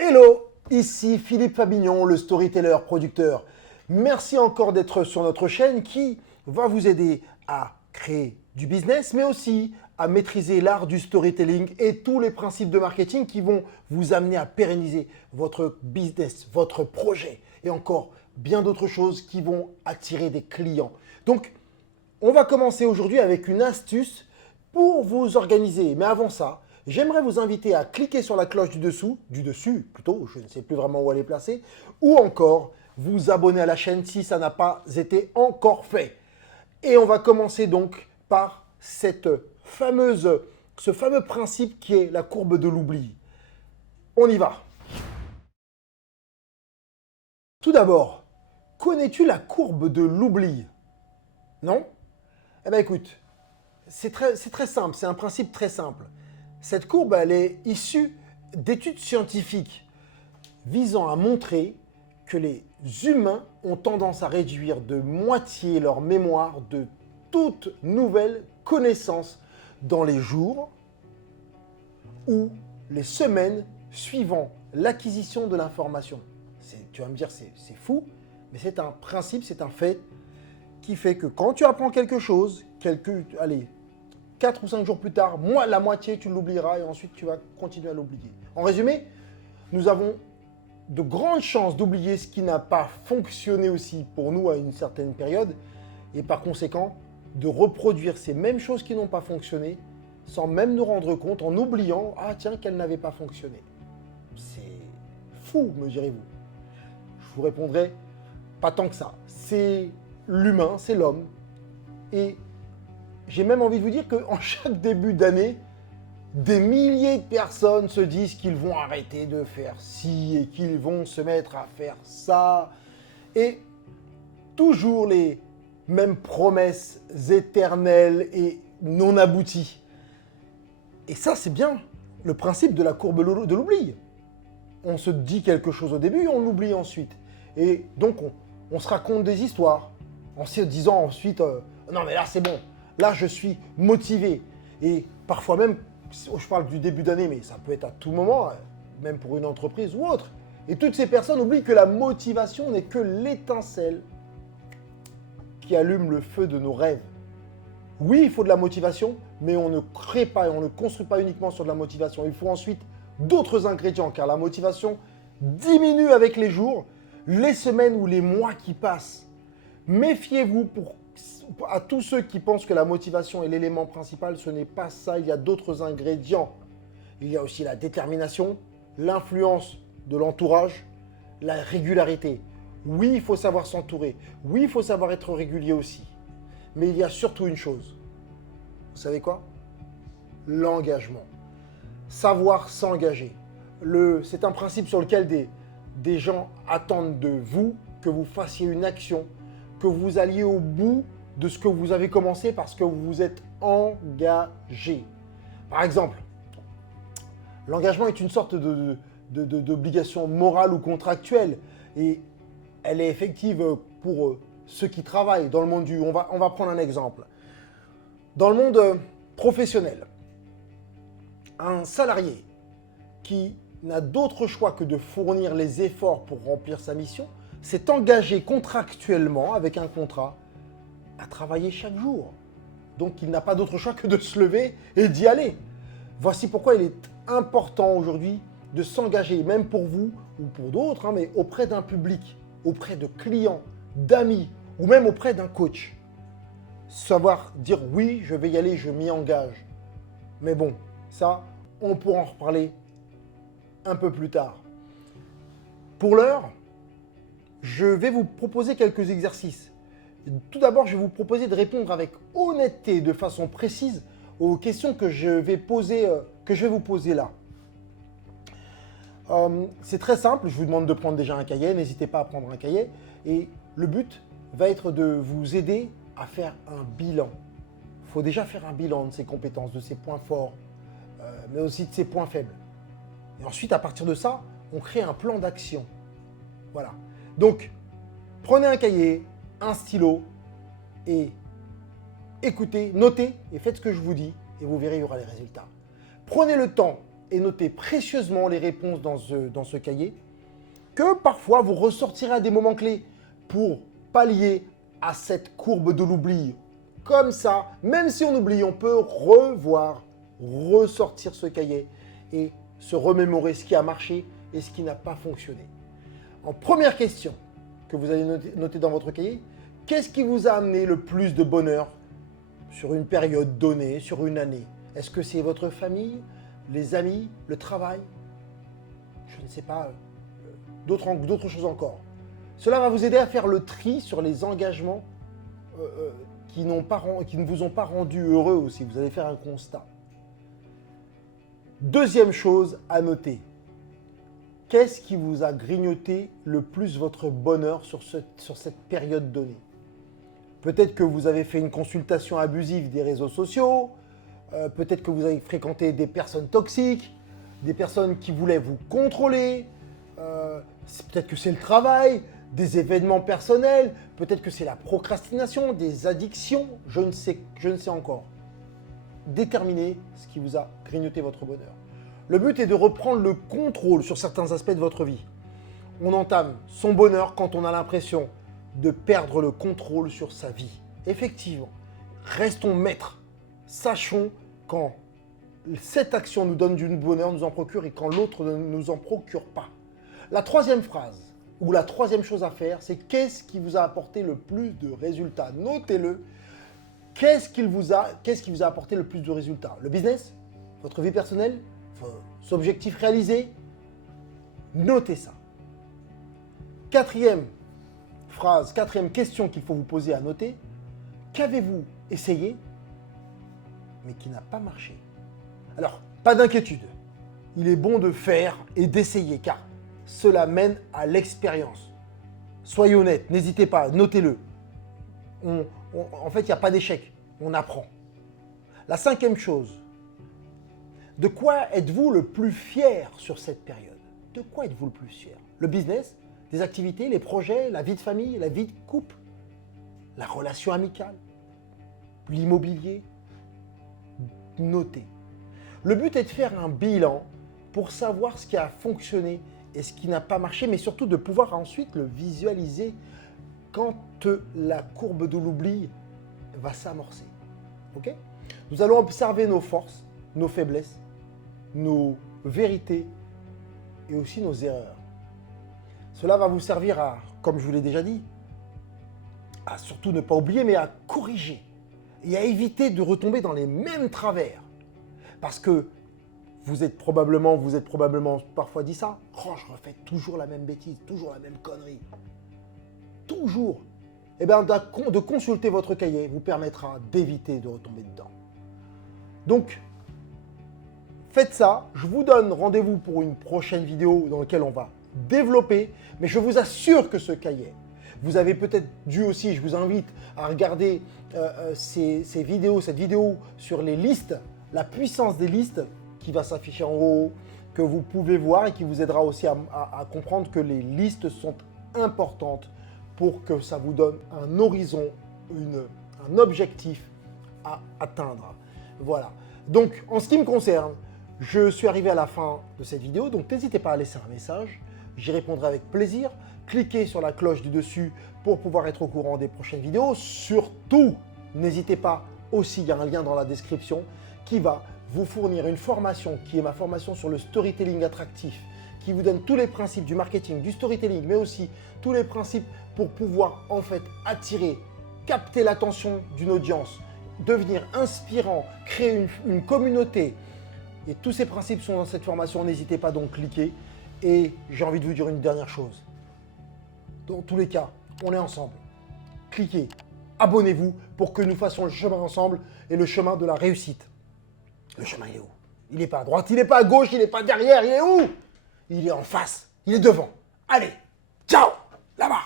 Hello, ici Philippe Fabignon, le storyteller producteur. Merci encore d'être sur notre chaîne qui va vous aider à créer du business, mais aussi à maîtriser l'art du storytelling et tous les principes de marketing qui vont vous amener à pérenniser votre business, votre projet et encore bien d'autres choses qui vont attirer des clients. Donc, on va commencer aujourd'hui avec une astuce pour vous organiser. Mais avant ça, j'aimerais vous inviter à cliquer sur la cloche du dessus plutôt, je ne sais plus vraiment où elle est placée, ou encore vous abonner à la chaîne si ça n'a pas été encore fait. Et on va commencer donc par ce fameux principe qui est la courbe de l'oubli. On y va. Tout d'abord, connais-tu la courbe de l'oubli? Non? Eh bien écoute, c'est très simple, c'est un principe très simple. Cette courbe, elle est issue d'études scientifiques visant à montrer que les humains ont tendance à réduire de moitié leur mémoire de toute nouvelle connaissance dans les jours ou les semaines suivant l'acquisition de l'information. Tu vas me dire, c'est fou, mais c'est un principe, c'est un fait qui fait que quand tu apprends quelque chose, 4 ou 5 jours plus tard, la moitié, tu l'oublieras et ensuite tu vas continuer à l'oublier. En résumé, nous avons de grandes chances d'oublier ce qui n'a pas fonctionné aussi pour nous à une certaine période et par conséquent de reproduire ces mêmes choses qui n'ont pas fonctionné sans même nous rendre compte en oubliant « Ah tiens, qu'elles n'avaient pas fonctionné ». C'est fou, me direz-vous. Je vous répondrai pas tant que ça. C'est l'humain, c'est l'homme. Et j'ai même envie de vous dire qu'en chaque début d'année, des milliers de personnes se disent qu'ils vont arrêter de faire ci et qu'ils vont se mettre à faire ça. Et toujours les mêmes promesses éternelles et non abouties. Et ça, c'est bien le principe de la courbe de l'oubli. On se dit quelque chose au début, on l'oublie ensuite. Et donc, on se raconte des histoires en se disant ensuite non mais là c'est bon, là je suis motivé. Et parfois même, je parle du début d'année, mais ça peut être à tout moment, même pour une entreprise ou autre. Et toutes ces personnes oublient que la motivation n'est que l'étincelle qui allume le feu de nos rêves. Oui, il faut de la motivation, mais on ne crée pas et on ne construit pas uniquement sur de la motivation. Il faut ensuite d'autres ingrédients, car la motivation diminue avec les jours, les semaines ou les mois qui passent. Méfiez-vous à tous ceux qui pensent que la motivation est l'élément principal. Ce n'est pas ça, il y a d'autres ingrédients. Il y a aussi la détermination, l'influence de l'entourage, la régularité. Oui, il faut savoir s'entourer. Oui, il faut savoir être régulier aussi. Mais il y a surtout une chose. Vous savez quoi? L'engagement. Savoir s'engager. C'est un principe sur lequel des gens attendent de vous que vous fassiez une action, que vous alliez au bout de ce que vous avez commencé parce que vous vous êtes engagé. Par exemple, l'engagement est une sorte d'obligation morale ou contractuelle et elle est effective pour ceux qui travaillent dans le monde on va prendre un exemple. Dans le monde professionnel, un salarié qui n'a d'autre choix que de fournir les efforts pour remplir sa mission s'est engagé contractuellement avec un contrat à travailler chaque jour. Donc il n'a pas d'autre choix que de se lever et d'y aller. Voici pourquoi il est important aujourd'hui de s'engager, même pour vous ou pour d'autres, mais auprès d'un public, auprès de clients, d'amis ou même auprès d'un coach. Savoir dire oui, je vais y aller, je m'y engage. Mais bon, ça, on pourra en reparler un peu plus tard. Pour l'heure, je vais vous proposer quelques exercices. Tout d'abord, je vais vous proposer de répondre avec honnêteté, de façon précise, aux questions que je vais vous poser là. C'est très simple, je vous demande de prendre déjà un cahier, n'hésitez pas à prendre un cahier. Et le but va être de vous aider à faire un bilan. Il faut déjà faire un bilan de ses compétences, de ses points forts, mais aussi de ses points faibles. Et ensuite, à partir de ça, on crée un plan d'action. Voilà. Donc, prenez un cahier, un stylo et écoutez, notez et faites ce que je vous dis et vous verrez, il y aura les résultats. Prenez le temps et notez précieusement les réponses dans ce cahier, que parfois vous ressortirez à des moments clés pour pallier à cette courbe de l'oubli. Comme ça, même si on oublie, on peut ressortir ce cahier et se remémorer ce qui a marché et ce qui n'a pas fonctionné. En première question que vous allez noter dans votre cahier, qu'est-ce qui vous a amené le plus de bonheur sur une période donnée, sur une année? Est-ce que c'est votre famille, les amis, le travail? Je ne sais pas, d'autres choses encore. Cela va vous aider à faire le tri sur les engagements qui ne vous ont pas rendu heureux aussi. Vous allez faire un constat. Deuxième chose à noter. Qu'est-ce qui vous a grignoté le plus votre bonheur sur cette période donnée? Peut-être que vous avez fait une consultation abusive des réseaux sociaux, peut-être que vous avez fréquenté des personnes toxiques, des personnes qui voulaient vous contrôler, peut-être que c'est le travail, des événements personnels, peut-être que c'est la procrastination, des addictions, je ne sais encore. Déterminez ce qui vous a grignoté votre bonheur. Le but est de reprendre le contrôle sur certains aspects de votre vie. On entame son bonheur quand on a l'impression de perdre le contrôle sur sa vie. Effectivement, restons maîtres. Sachons quand cette action nous donne du bonheur, nous en procure, et quand l'autre ne nous en procure pas. La troisième phrase, ou la troisième chose à faire, c'est qu'est-ce qui vous a apporté le plus de résultats? Notez-le. Qu'est-ce qui vous a apporté le plus de résultats? Le business? Votre vie personnelle? Vos objectifs réalisés? Notez ça. Quatrième phrase, quatrième question qu'il faut vous poser à noter. Qu'avez-vous essayé, mais qui n'a pas marché? Alors, pas d'inquiétude. Il est bon de faire et d'essayer, car cela mène à l'expérience. Soyez honnête, n'hésitez pas, notez-le. En fait, il n'y a pas d'échec, on apprend. La cinquième chose, de quoi êtes-vous le plus fier sur cette période? De quoi êtes-vous le plus fier? Le business, les activités, les projets, la vie de famille, la vie de couple, la relation amicale, l'immobilier? Notez. Le but est de faire un bilan pour savoir ce qui a fonctionné et ce qui n'a pas marché, mais surtout de pouvoir ensuite le visualiser quand la courbe de l'oubli va s'amorcer. Okay? Nous allons observer nos forces, nos faiblesses, nos vérités et aussi nos erreurs. Cela va vous servir à, comme je vous l'ai déjà dit, à surtout ne pas oublier, mais à corriger et à éviter de retomber dans les mêmes travers. Parce que vous êtes probablement parfois dit ça. Oh, je refais toujours la même bêtise, toujours la même connerie. Toujours. Eh bien, de consulter votre cahier vous permettra d'éviter de retomber dedans. Donc, faites ça. Je vous donne rendez-vous pour une prochaine vidéo dans laquelle on va développer. Mais je vous assure que ce cahier, vous avez peut-être dû aussi, je vous invite à regarder cette vidéo sur les listes, la puissance des listes qui va s'afficher en haut, que vous pouvez voir et qui vous aidera aussi à comprendre que les listes sont importantes pour que ça vous donne un horizon, un objectif à atteindre. Voilà. Donc, en ce qui me concerne, je suis arrivé à la fin de cette vidéo, donc n'hésitez pas à laisser un message. J'y répondrai avec plaisir. Cliquez sur la cloche du dessus pour pouvoir être au courant des prochaines vidéos. Surtout, n'hésitez pas aussi, il y a un lien dans la description qui va vous fournir une formation qui est ma formation sur le storytelling attractif, qui vous donne tous les principes du marketing, du storytelling, mais aussi tous les principes pour pouvoir en fait attirer, capter l'attention d'une audience, devenir inspirant, créer une communauté. Et tous ces principes sont dans cette formation. N'hésitez pas donc à cliquer. Et j'ai envie de vous dire une dernière chose. Dans tous les cas, on est ensemble. Cliquez, abonnez-vous pour que nous fassions le chemin ensemble et le chemin de la réussite. Le chemin, il est où? Il n'est pas à droite, il n'est pas à gauche, il n'est pas derrière, il est où? Il est en face, il est devant. Allez, ciao, là-bas.